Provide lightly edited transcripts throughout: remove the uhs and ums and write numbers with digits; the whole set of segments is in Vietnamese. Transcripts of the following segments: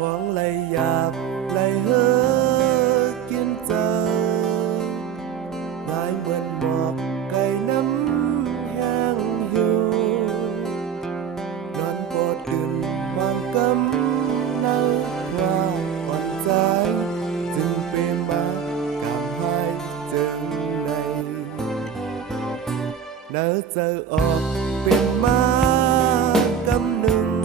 phong lại dạp lại hứa kiếm giờ lại quên một cây nắm hang hiu non bột đường hoàng cấm nơi hoa còn trái dừng bên má cảm hai chân này nỡ giờ ọt bên má cấm nừng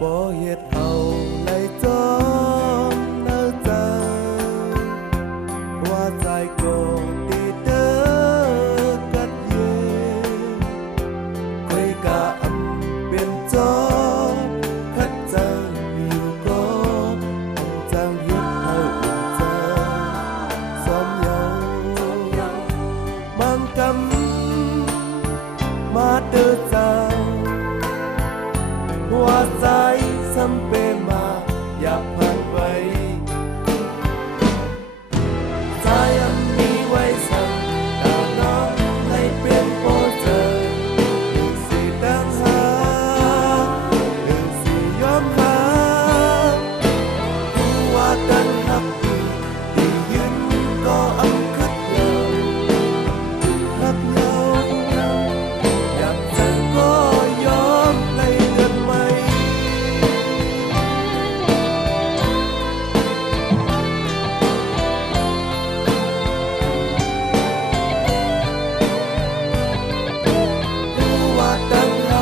bỏ hiệt hầu lấy gió nở giờ hoa dài cổ đi tớ cất về quay cả âm biển gió khất giờ hiểu có ông giang hiếp hầu giờ xóm nhau mang cắm mà tớ giờ hoa dài sampai ma ya panwai sayang mi wai sang da no lai pen po giờ si đang ha si yom ha hoa tan hấp thì duyên có âm khất nhau hấp nhau dập dần có yom lai gần mây Hãy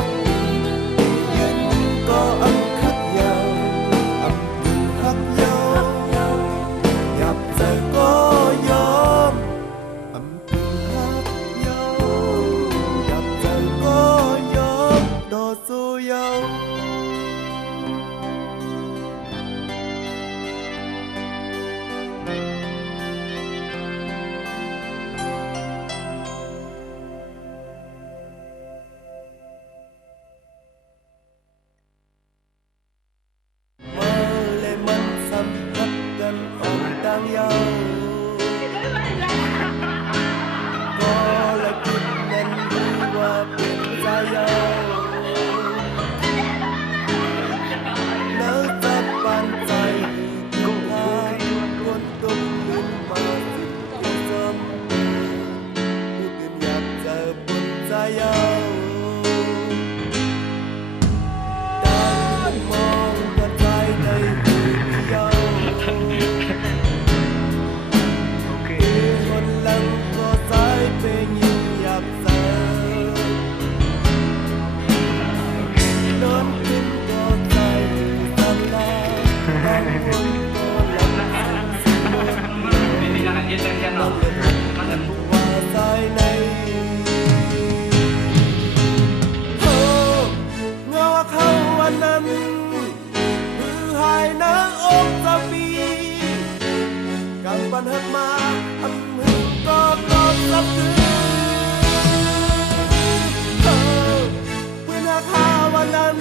subscribe cho kênh Ghiền Mì Gõ để không bỏ lỡ